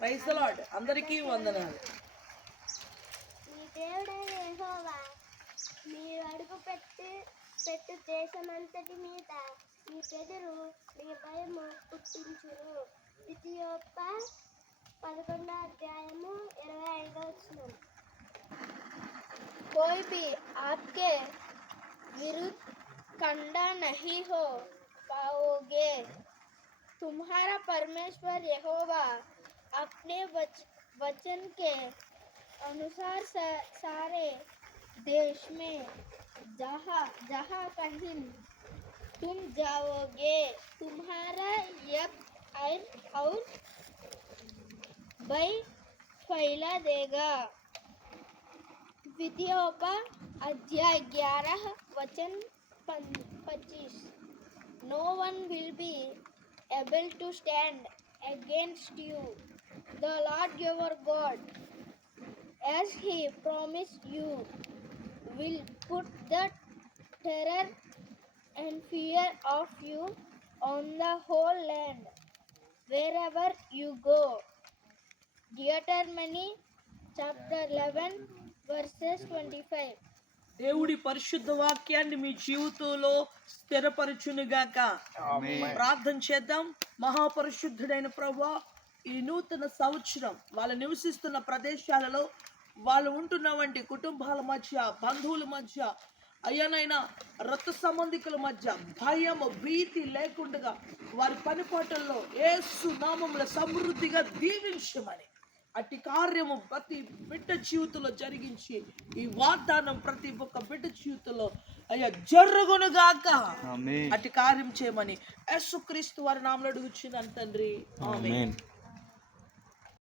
Praise the lord. అందరికీ వందనాలు. మీ దేవుడైన యెహోవా మీరు అడుగు పెట్టు దేశమంతటి మీద మీ బెదురు మీ భయము పుట్టించును. ద్వితీయోప 11:25. कोई भी आपके विरुद्ध कंडा नहीं हो पाओगे। तुम्हारा परमेश्वर यहोवा अपने वचन के अनुसार सारे देश में जहाँ जहाँ कहीं तुम जाओगे तुम्हारा यब और भय फैला देगा। अध्याय 11 वचन 25. No one will be able to stand against you. The Lord your God, as He promised you, will put the terror and fear of you on the whole land, wherever you go. Deuteronomy chapter 11 verses 25. దేవుడి పరిశుద్ధ వాక్యాన్ని మీ జీవితంలో స్థిరపరచునుగాక. ప్రార్థన చేద్దాం. మహాపరిశుద్ధుడైన ప్రభువా, ఈ నూతన సంవత్సరం వాళ్ళు నివసిస్తున్న ప్రదేశాలలో వాళ్ళు ఉంటున్న వంటి కుటుంబాల మధ్య, బంధువుల మధ్య, అయ్యానైనా రక్త సంబంధికుల మధ్య భయం భీతి లేకుండా వారి పనిపాటల్లో యేసు నామములో సమృద్ధిగా దీవించమని అట్టి కార్యము ప్రతి బిడ్డ జీవితంలో జరిగించి ఈ వాగ్దానం ప్రతి ఒక్క బిడ్డ జీవితంలో అయ్యా జరుగునుగాక. అట్టి కార్యం చేయమని యేసుక్రీస్తు వారి నామములో అడుగుచున్నాను తండ్రి. ఆమేన్.